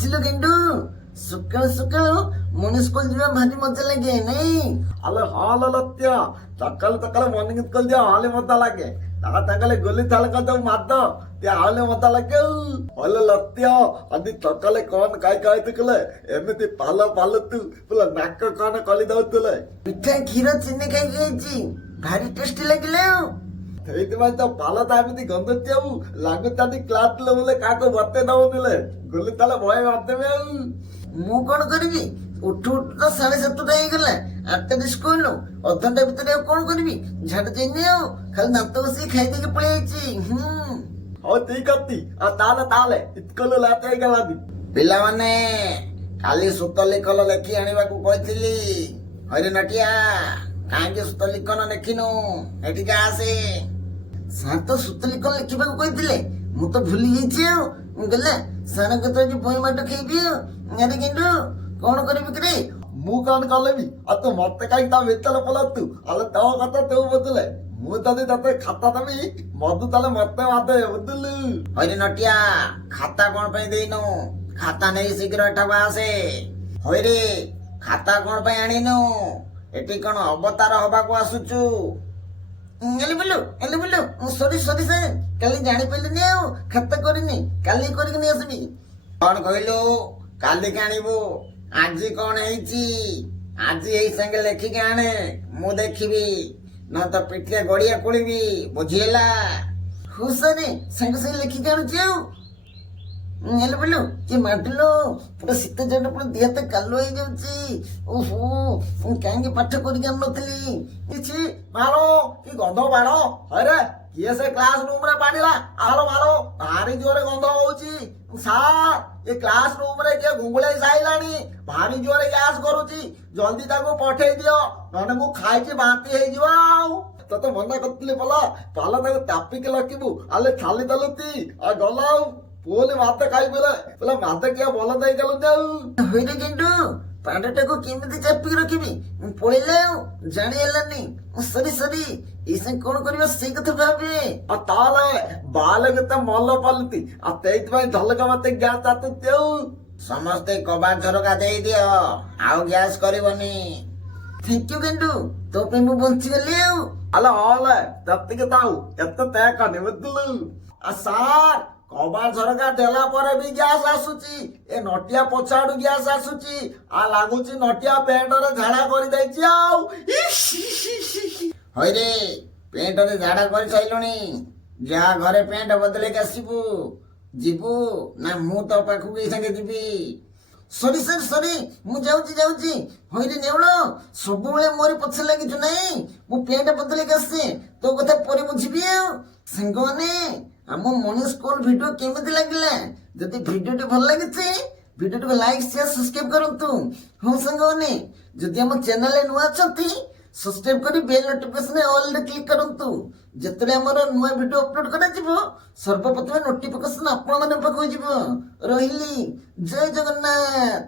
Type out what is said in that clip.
ବୁଝିଲୁ କିନ୍ତୁ ସକାଳୁ ସକାଳୁ ମର୍ଣ୍ଣିଂ ସ୍କୁଲ ଯିବା ଭାରି ମଜା ଲାଗେ ନାଇଁ? ಅಲ್ಲ ಹಾಲತ್ಯ ತಕ್ಕಲು ತಕ್ಕಲ ಮನೆಗೆ ಇತ್ಕೊಳ್ತೀಯ ಹಾಲೆ ಮೊದಲಾಗೆ ನಾ ತಗಲೆ ಗೊಲಿ ತಲಕಂತ ಮದ್ದ ಹಾಲೆ ಮೊದಲಾಗೆ ಹೊಲ ಲತ್ಯ ಅದಿ ತಕ್ಕಲೆ ಕೋನ್ ಕಾಯಿ ತುಕಲೆ ಎମିତି ପାଲ ପାଲତୁ ପୁରା ନାକ କାନ କଲି ଦଉଥିଲେ ପିଠା କ୍ଷୀର ଚିନି ଖାଇକି ଯାଇଛି, ଭାରି ଟେଷ୍ଟି ଲାଗିଲା। ସେଇଥିପାଇଁ ତ ପାଲଟା ଏମିତି ଗନ୍ଧୁଛି ଆଉ ଲାଗୁଛନ୍ତି କ୍ଲାସ ଲେବୁଲରେ କାହାକୁ ବତେ ଦଉଥିଲେ ଗୋଲି ତାଲେ ଭୟ ମାରିଦେବେ ଆଉ। ମୁଁ କଣ କରିବି? ଉଠୁ ଉଠୁ ତ 7:30 ହେଇଗଲା, 8ଟାରେ ସ୍କୁଲ, ଅଧଘଣ୍ଟା ଭିତରେ ଆଉ କଣ କରିବି? ଝାଡା ଯାଇନି ଆଉ, ଖାଲି ଦାନ୍ତ ବସିକି ଖାଇଦେଇକି ପଳେଇ ଯାଇଛି। ହଉ ଠିକ ଅଛି ଆଉ ତାହେଲେ ଇତ୍କଲ ଲାଟ ହେଇଗଲାନି। ପିଲାମାନେ କାଲି ସୁତଲିଖନ ଲେଖି ଆଣିବାକୁ କହିଥିଲି। ହଇରେ ନଟିଆ, କାହିଁକି ସୁତଲିଖନ ଲେଖିନୁ? ଏଠିକି ଆସେ। ସାର୍ ତ ସୁତଲିଖନ ଲେଖିବାକୁ କହିଥିଲେ, ମୁଁ ତ ଭୁଲି ଯାଇଛି ଆଉ। ଗଲା ସାରଙ୍କ ତ ଆଜି ବହି ମାଟ ଖାଇବି ଆଉ। ଆରେ କିନ୍ତୁ କଣ କରିବି କିରେ? ମୁଁ କଣ କଲେବି ଆଉ ତୁ ମତେ କାହିଁକି ତା ଭିତରେ ପଲାତୁ ଆଲେ ତୋ କଥା ତୁ ବୁଝିଲେ ମୁଁ ଯଦି ତତେ ଖାତା ଦେବି ମଧୁ ତାହେଲେ ମତେ ମାତେ ବୁଝିଲୁ। ହଇରେ ନଟିଆ, ଖାତା କଣ ପାଇଁ ଦେଇନୁ? ଖାତା ନେଇ ଶୀଘ୍ର ଏଠାକୁ ଆସେ। ହଇରେ, ଖାତା କଣ ପାଇଁ ଆଣିନୁ? ଏଠି କଣ ଅବତାର ହବାକୁ ଆସୁଛୁ? ସରି ସାର୍, କାଲି ଜାଣିପାରିଲିନି ଆଉ, ଖାତା କରିନି, କାଲି କରିକି ନେଇ ଆସିବି। କଣ କହିଲୁ? କାଲିକି ଆଣିବୁ? ଆଜି କଣ ହେଇଛି? ଆଜି ଏଇ ସାଙ୍ଗେ ଲେଖିକି ଆଣେ, ମୁଁ ଦେଖିବି, ନ ତ ପିଠିରେ ଗଡିଆ କୋଳିବି, ବୁଝିହେଲା? ହଉ ସାର୍, ସାଙ୍ଗେ ସାଙ୍ଗେ ଲେଖିକି ଆଣୁଛି ଆଉ। କି ମାଟିଲ ପୁରା ଶୀତ ଜାଡ ପୁରା ଦେହ ହାତ କାଲୁ ହେଇଯାଉଛି। ଓହୋ, ମୁଁ କାହିଁକି ପାଠ କରିକି ଆଣୁନଥିଲି? କିଛି ମାର କି ଗନ୍ଧ ବାଣ ହଇରେ କିଏ ସେ କ୍ଲାସ ରୁମ ରେ ପାଣିଲା ଆହଲ ମାର ଭାରି ଜୋରେ ଗନ୍ଧ ହଉଛି ସାର୍। ଏ କ୍ଲାସ ରୁମ ରେ କିଏ ଗୁଙ୍ଗୁଳେଇ ସାଇଲାଣି, ଭାରି ଜୋରେ ଗ୍ୟାସ କରୁଛି, ଜଲ୍ଦି ତାକୁ ପଠେଇ ଦିଅ ନହେଲେ ମୁଁ ଖାଇକି ବାନ୍ତି ହେଇଯିବ। ଆଉ ତତେ ମନା କରିଥିଲି ପାଲ ତାକୁ ତାପିକି ରଖିବୁ ଆଲେ ଖାଲି ଦେଲୁତି ଆଉ ଗଲା ଆଉ ପୁଅଲି ଭାତ ଖାଇବେ ଭାତ କିଏ ଭଲ ଦେଇଗଲୁ ଆଉ। ହଇରେ କିନ୍ତୁ ପାଣ୍ଡଟାକୁ କେମିତି ଚାପିକି ରଖିବି? ପଳେଇଲେ ଆଉ ଜାଣି ହେଲାନି। ସରି, ଏଇ ସାଙ୍ଗେ କଣ କରିବା ସେଇ କଥା ଭାବେ। ଆଉ ତାହେଲେ ବାଲ କେତେ ମଲ ପାଲୁତି ଆଉ ସେଇଥିପାଇଁ ଝଲକ ମତେ ଗ୍ୟାସ ତାତୁଛି ଆଉ। ସମସ୍ତେ କବାଟ ଝରକା ଦେଇଦିଅ, ଆଉ ଗ୍ୟାସ କରିବନି। ଥ୍ୟାଙ୍କ ୟୁ କିନ୍ତୁ, ତୋ ପାଇଁ ମୁଁ ବଞ୍ଚିଗଲି ଆଉ। ଆଲେ ହଲେ ସେତିକି ଥାଉ, ଏତେ ତ୍ୟାଗ କନି ବୁଝିଲୁ। ଆଉ ସାର୍, କବାଟ ଝରକା ଦେଲା ପରେ ବି ଗ୍ୟାସ ଆସୁଛି, ଏ ନଟିଆ ପଛଆଡୁ ଗ୍ୟାସ ଆସୁଛି, ଆଉ ଲାଗୁଛି ନଟିଆ ପେଣ୍ଟରେ ଝାଡା କରିଦେଇଛି ଆଉ। ହଇରେ, ପେଣ୍ଟରେ ଝାଡା କରିସାରିଲୁଣି, ଯାହା ଘରେ ପେଣ୍ଟ ବଦଲେଇକି ଆସିବୁ। ଯିବୁ ନା ମୁଁ ତୋ ପାଖକୁ ଏଇ ସାଙ୍ଗେ ଯିବି? ସରି ସାର୍, ସରି, ମୁଁ ଯାଉଛି। ହଇରେ ନେଉଳ, ସବୁବେଳେ ମୋରି ପଛରେ ଲାଗିଛୁ ନାଇଁ? ମୁଁ ପେଣ୍ଟ ବଦଲେଇକି ଆସେ, ତୋ କଥା ପରେ ବୁଝିବି ଆଉ। ସାଙ୍ଗମାନେ, ଆମ ମର୍ଣ୍ଣିଂ ସ୍କୁଲ ଭିଡିଓ କେମିତି ଲାଗିଲା? ଯଦି ଭିଡିଓଟି ଭଲ ଲାଗିଛି, ଭିଡିଓଟିକୁ ଲାଇକ୍, ସେୟାର, ସବସ୍କ୍ରାଇବ କରନ୍ତୁ। ହଁ ସାଙ୍ଗମାନେ, ଯଦି ଆମ ଚ୍ୟାନେଲରେ ନୂଆ ଅଛନ୍ତି, ସବସ୍କ୍ରାଇବ କରି ବେଲ୍ ନୋଟିଫିକେସନ ଅଲରେ କ୍ଲିକ୍ କରନ୍ତୁ। ଯେତେବେଳେ ଆମର ନୂଆ ଭିଡିଓ ଅପଲୋଡ କରାଯିବ, ସର୍ବପ୍ରଥମେ ନୋଟିଫିକେସନ ଆପଣମାନଙ୍କ ପାଖକୁ ଯିବ। ରହିଲି, ଜୟ ଜଗନ୍ନାଥ।